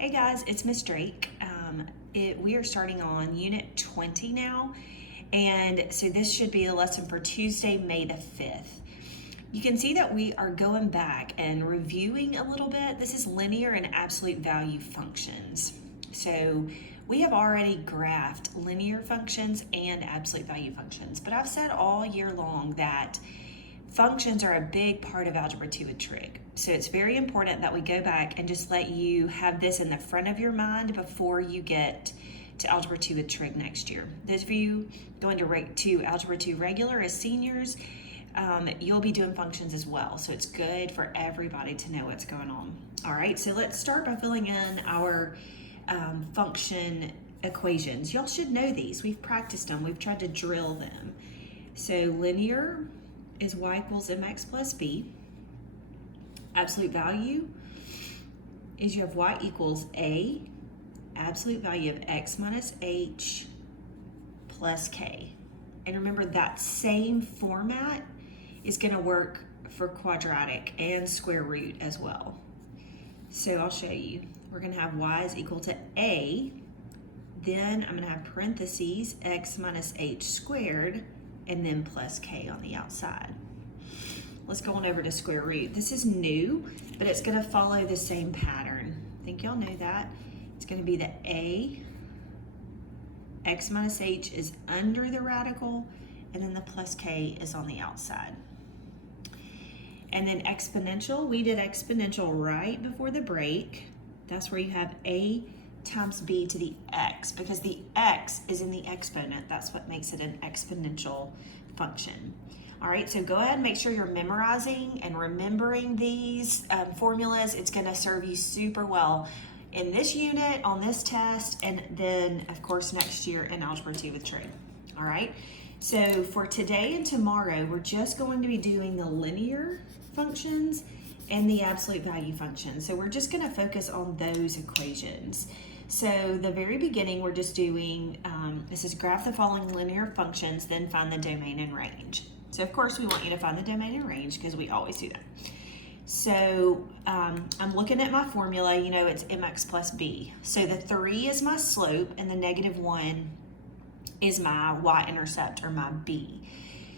Hey guys, it's Miss Drake. We are starting on Unit 20 now, and so this should be a lesson for Tuesday, May the 5th. You can see that we are going back and reviewing a little bit. This is linear and absolute value functions. So we have already graphed linear functions and absolute value functions, but I've said all year long that functions are a big part of Algebra 2 with trig. So it's very important that we go back and just let you have this in the front of your mind before you get to Algebra 2 with trig next year. Those of you going to Algebra 2 regular as seniors, you'll be doing functions as well. So it's good for everybody to know what's going on. All right, so let's start by filling in our function equations. Y'all should know these. We've practiced them. We've tried to drill them. So linear is y equals mx plus b. Absolute value is you have y equals a, absolute value of x minus h plus k. And remember that same format is going to work for quadratic and square root as well. So I'll show you. We're going to have y is equal to a, then I'm going to have parentheses x minus h squared, and then plus k on the outside. Let's go on over to square root. This is new, but it's going to follow the same pattern. I think y'all know that. It's going to be the a, x minus h is under the radical, and then the plus k is on the outside. And then exponential, we did exponential right before the break. That's where you have a times b to the x, because the x is in the exponent. That's what makes it an exponential function. All right, so go ahead and make sure you're memorizing and remembering these formulas. It's going to serve you super well in this unit, on this test, and then, of course, next year in Algebra 2 with trig. All right, so for today and tomorrow, we're just going to be doing the linear functions and the absolute value function. So we're just going to focus on those equations. So the very beginning, we're just doing, this is graph the following linear functions, then find the domain and range. So of course we want you to find the domain and range because we always do that. So I'm looking at my formula, you know, it's mx plus b. So the 3 is my slope and the -1 is my y-intercept or my b.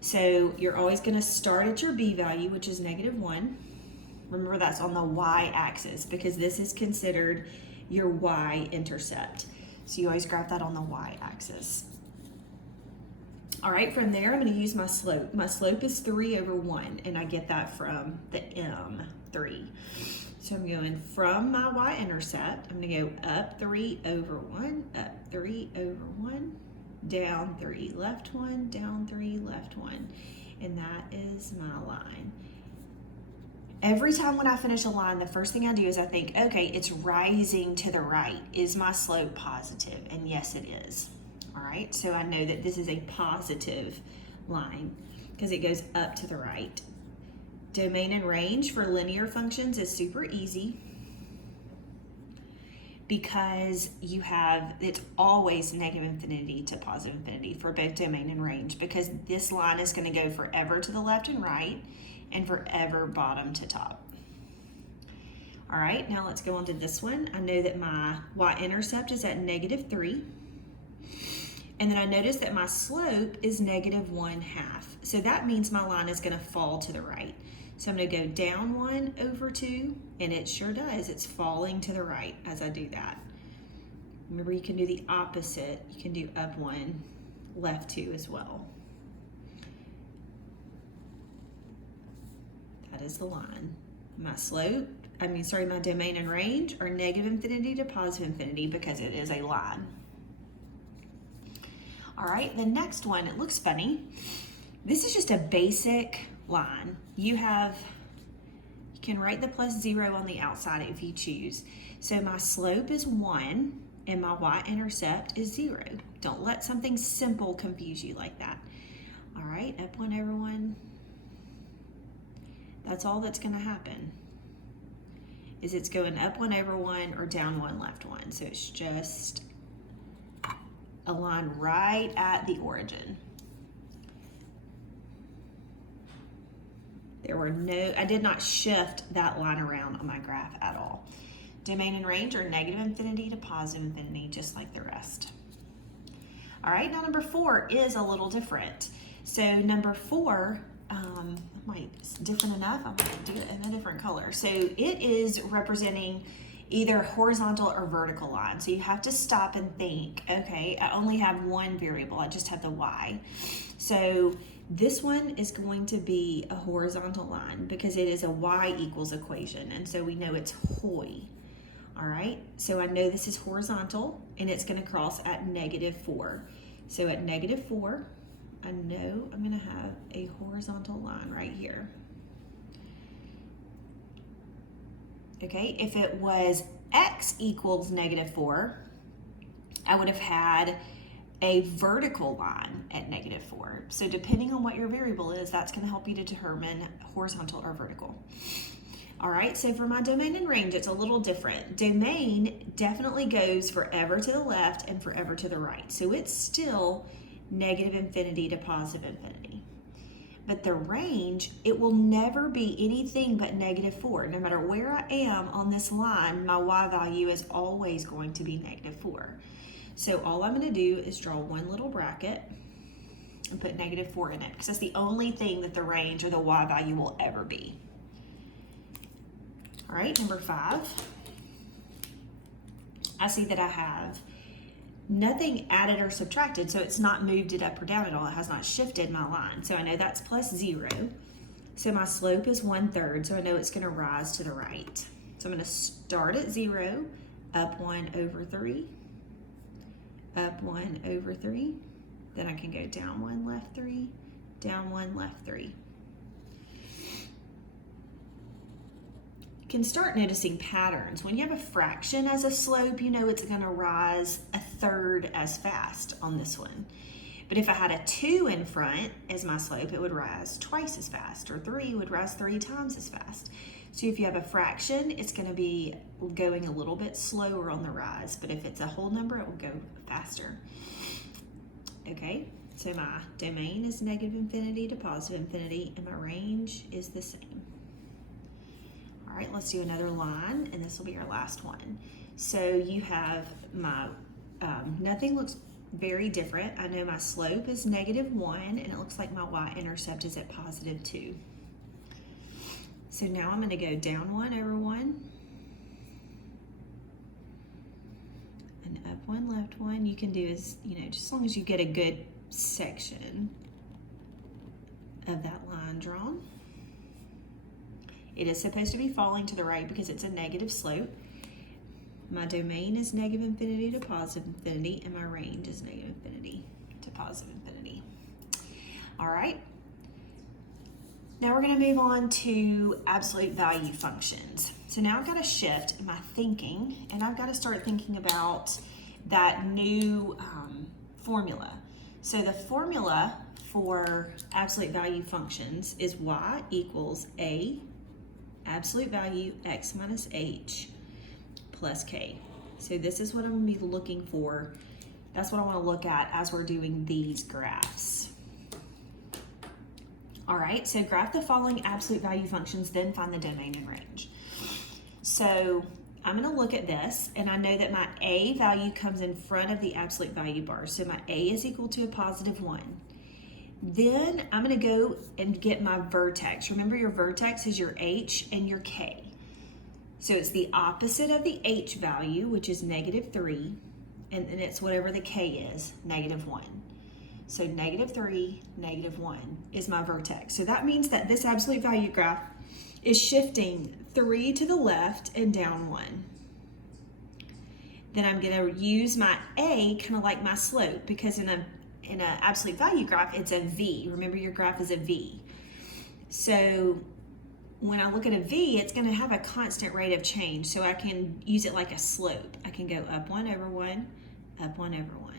So you're always going to start at your b value, which is -1. Remember that's on the y-axis because this is considered your y-intercept. So you always graph that on the y-axis. All right, from there, I'm going to use my slope. My slope is 3 over 1, and I get that from the m3. So I'm going from my y-intercept, I'm going to go up 3 over 1, up 3 over 1, down 3, left 1, down 3, left 1. And that is my line. Every time when I finish a line, the first thing I do is I think, okay, it's rising to the right. Is my slope positive? And yes, it is. All right, so I know that this is a positive line because it goes up to the right. Domain and range for linear functions is super easy because you have, it's always negative infinity to positive infinity for both domain and range because this line is going to go forever to the left and right and forever bottom to top. All right, now let's go on to this one. I know that my y-intercept is at -3. And then I notice that my slope is -1/2. So that means my line is going to fall to the right. So I'm going to go down 1 over 2, and it sure does. It's falling to the right as I do that. Remember, you can do the opposite. You can do up 1, left 2 as well. That is the line. My slope, my domain and range are negative infinity to positive infinity because it is a line. All right, the next one, it looks funny. This is just a basic line. You can write the +0 on the outside if you choose. So my slope is 1 and my y-intercept is 0. Don't let something simple confuse you like that. All right, up 1 over 1. That's all that's going to happen. Is it's going up 1 over 1 or down 1, left 1. So it's just a line right at the origin. I did not shift that line around on my graph at all. Domain and range are negative infinity to positive infinity, just like the rest. All right, now number 4 is a little different. So number 4, it's different enough, I might do it in a different color. So it is representing either horizontal or vertical line. So you have to stop and think, okay, I only have one variable, I just have the y. So this one is going to be a horizontal line because it is a y equals equation, and so we know it's hoi. All right, so I know this is horizontal and it's going to cross at -4. So at -4, I know I'm going to have a horizontal line right here. Okay, if it was x equals -4, I would have had a vertical line at -4. So depending on what your variable is, that's going to help you to determine horizontal or vertical. All right, so for my domain and range, it's a little different. Domain definitely goes forever to the left and forever to the right. So it's still negative infinity to positive infinity. But the range, it will never be anything but -4. No matter where I am on this line, my y value is always going to be -4. So all I'm going to do is draw one little bracket and put -4 in it, because that's the only thing that the range or the y value will ever be. All right, number 5. I see that I have nothing added or subtracted, so it's not moved it up or down at all. It has not shifted my line. So I know that's +0. So my slope is 1/3, so I know it's going to rise to the right. So I'm going to start at 0, up 1/3, up 1/3. Then I can go down 1, left 3, down 1, left 3. Can start noticing patterns. When you have a fraction as a slope, you know it's going to rise 1/3 as fast on this one. But if I had a 2 in front as my slope, it would rise twice as fast, or 3 would rise 3 times as fast. So if you have a fraction, it's going to be going a little bit slower on the rise, but if it's a whole number, it will go faster. Okay, so my domain is negative infinity to positive infinity, and my range is the same. All right, let's do another line, and this will be our last one. So you have my, nothing looks very different. I know my slope is -1, and it looks like my y-intercept is at +2. So now I'm going to go down 1/1, and up 1, left 1. You can do as, just as long as you get a good section of that line drawn. It is supposed to be falling to the right because it's a negative slope. My domain is negative infinity to positive infinity, and my range is negative infinity to positive infinity. All right. Now we're going to move on to absolute value functions. So now I've got to shift my thinking, and I've got to start thinking about that new formula. So the formula for absolute value functions is y equals a absolute value x minus h plus k. So this is what I'm going to be looking for. That's what I want to look at as we're doing these graphs. All right, so graph the following absolute value functions, then find the domain and range. So I'm going to look at this, and I know that my a value comes in front of the absolute value bar. So my a is equal to a +1. Then I'm going to go and get my vertex. Remember, your vertex is your h and your k. So it's the opposite of the h value, which is -3, and then it's whatever the k is, -1. So -3, -1 is my vertex. So that means that this absolute value graph is shifting 3 to the left and down 1. Then I'm going to use my a kind of like my slope, because in an absolute value graph, it's a V. Remember, your graph is a V. So when I look at a V, it's going to have a constant rate of change. So I can use it like a slope. I can go up 1/1, up 1/1.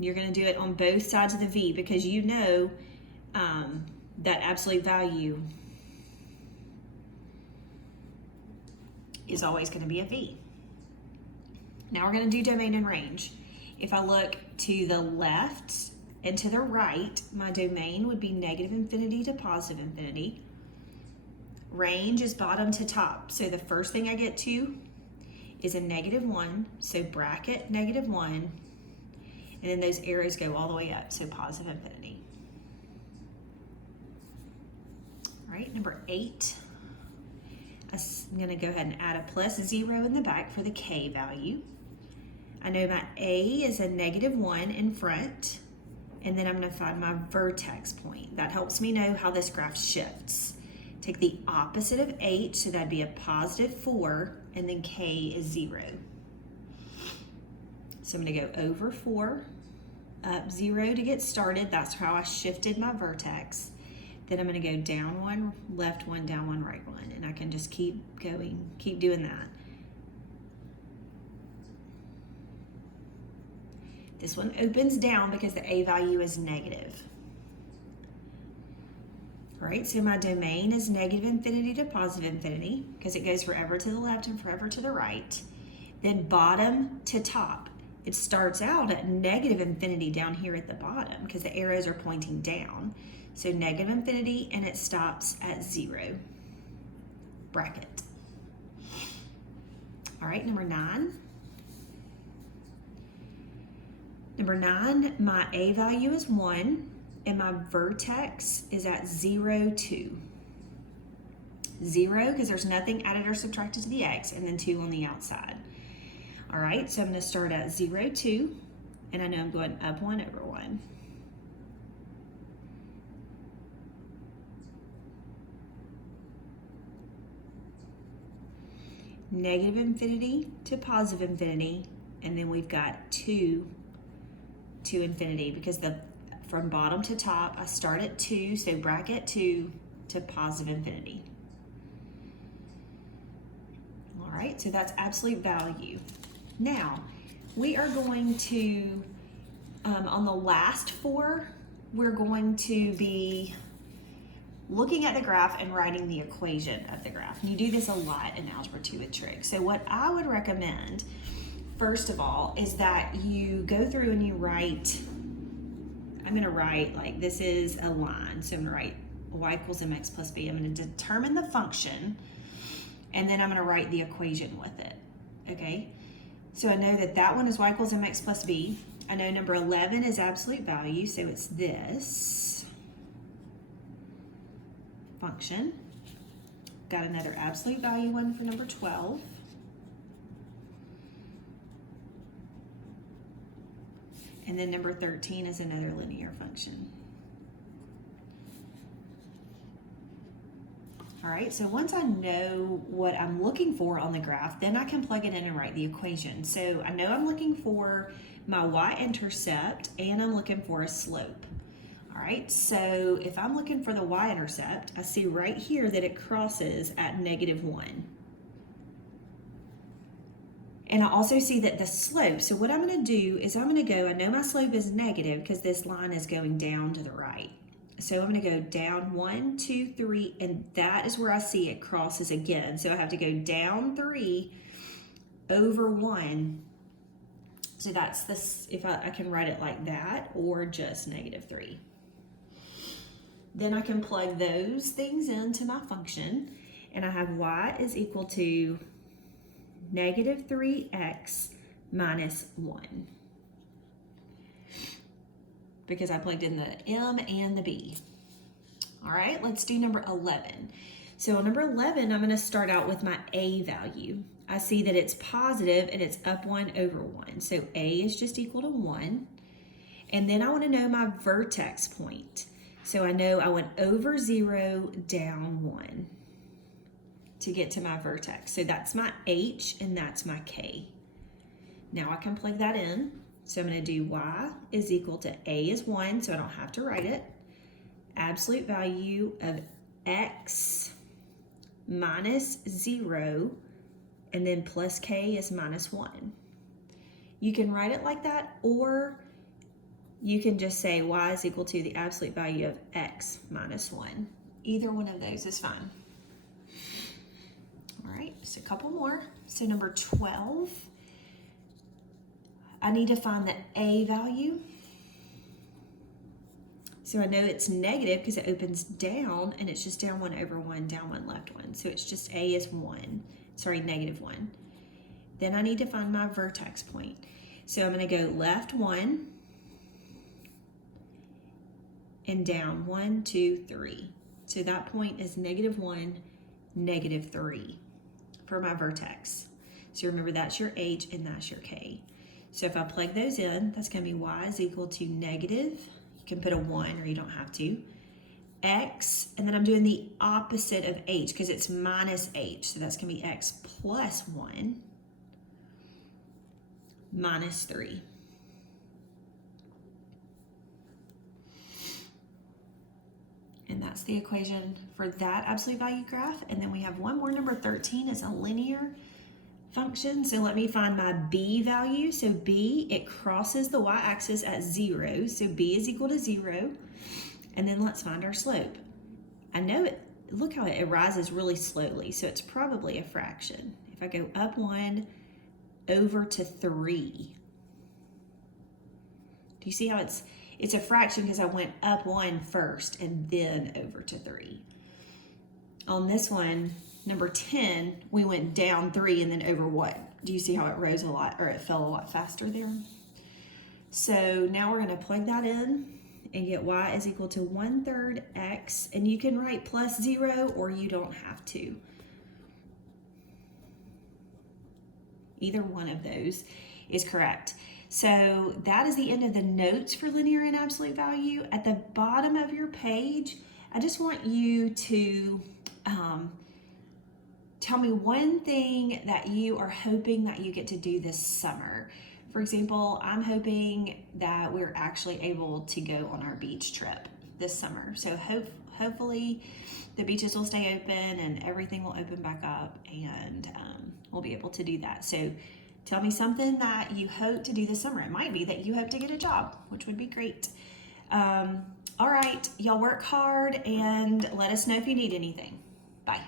You're going to do it on both sides of the V, because you know that absolute value is always going to be a V. Now we're going to do domain and range. If I look to the left and to the right, my domain would be negative infinity to positive infinity. Range is bottom to top. So the first thing I get to is a -1. So bracket -1. And then those arrows go all the way up. So positive infinity. All right, number 8. I'm going to go ahead and add a +0 in the back for the K value. I know my A is a -1 in front, and then I'm going to find my vertex point. That helps me know how this graph shifts. Take the opposite of H, so that'd be a +4, and then K is 0. So I'm going to go over 4, up 0 to get started. That's how I shifted my vertex. Then I'm going to go down 1, left 1, down 1, right 1, and I can just keep going, keep doing that. This one opens down because the A value is negative. All right, so my domain is -infinity to positive infinity because it goes forever to the left and forever to the right. Then bottom to top. It starts out at -infinity down here at the bottom because the arrows are pointing down. So -infinity, and it stops at 0. Bracket. All right, number 9. Number 9, my A value is 1, and my vertex is at 0, 2. 0, because there's nothing added or subtracted to the X, and then 2 on the outside. All right, so I'm going to start at 0, 2, and I know I'm going up 1 over 1. -infinity to positive infinity, and then we've got 2 to infinity because from bottom to top I start at 2, so bracket 2 to positive infinity. All right, so that's absolute value. Now we are going to on the last 4 we're going to be looking at the graph and writing the equation of the graph. And you do this a lot in Algebra 2 with Trig. So what I would recommend, first of all, is that you go through and you write, I'm going to write like this is a line. So I'm going to write y equals mx plus b. I'm going to determine the function, and then I'm going to write the equation with it. Okay? So I know that that one is y equals mx plus b. I know number 11 is absolute value, so it's this function. Got another absolute value one for number 12. And then number 13 is another linear function. All right, so once I know what I'm looking for on the graph, then I can plug it in and write the equation. So I know I'm looking for my y-intercept and I'm looking for a slope. All right, so if I'm looking for the y-intercept, I see right here that it crosses at -1. And I also see that the slope, so what I'm going to do is I'm going to go, I know my slope is negative because this line is going down to the right. So I'm going to go down 1, 2, 3, and that is where I see it crosses again. So I have to go down 3 over 1. So that's this, if I can write it like that, or just -3. Then I can plug those things into my function, and I have y is equal to -3x minus 1. Because I plugged in the m and the b. All right, let's do number 11. So on number 11, I'm going to start out with my a value. I see that it's positive and it's up 1 over 1. So a is just equal to 1. And then I want to know my vertex point. So I know I went over 0, down 1 to get to my vertex. So that's my h and that's my k. Now I can plug that in. So I'm going to do y is equal to a is 1, so I don't have to write it. Absolute value of x minus 0, and then plus k is minus 1. You can write it like that, or you can just say y is equal to the absolute value of x minus 1. Either one of those is fine. All right, just a couple more. So number 12, I need to find the a value. So I know it's negative because it opens down, and it's just down 1 over 1, down 1, left 1. So it's just A is 1, sorry, negative 1. Then I need to find my vertex point. So I'm going to go left 1 and down 1, 2, 3. So that point is negative 1, negative 3 for my vertex. So remember, that's your H and that's your K. So if I plug those in, that's going to be y is equal to negative, you can put a 1 or you don't have to, x, and then I'm doing the opposite of h because it's minus h. So that's going to be x plus 1 minus 3. And that's the equation for that absolute value graph. And then we have one more, number 13 is a linear function. So let me find my b value. So b, it crosses the y-axis at 0. So b is equal to 0. And then let's find our slope. I know it, look how it rises really slowly. So it's probably a fraction. If I go up 1 over to 3. Do you see how it's a fraction because I went up 1 first and then over to 3. On this one, number 10, we went down 3 and then over 1. Do you see how it rose a lot, or it fell a lot faster there? So now we're going to plug that in and get y is equal to 1/3 x, and you can write plus 0 or you don't have to. Either one of those is correct. So that is the end of the notes for linear and absolute value. At the bottom of your page, I just want you to tell me one thing that you are hoping that you get to do this summer. For example, I'm hoping that we're actually able to go on our beach trip this summer. So hopefully the beaches will stay open and everything will open back up, and we'll be able to do that. So tell me something that you hope to do this summer. It might be that you hope to get a job, which would be great. All right, y'all work hard and let us know if you need anything. Bye.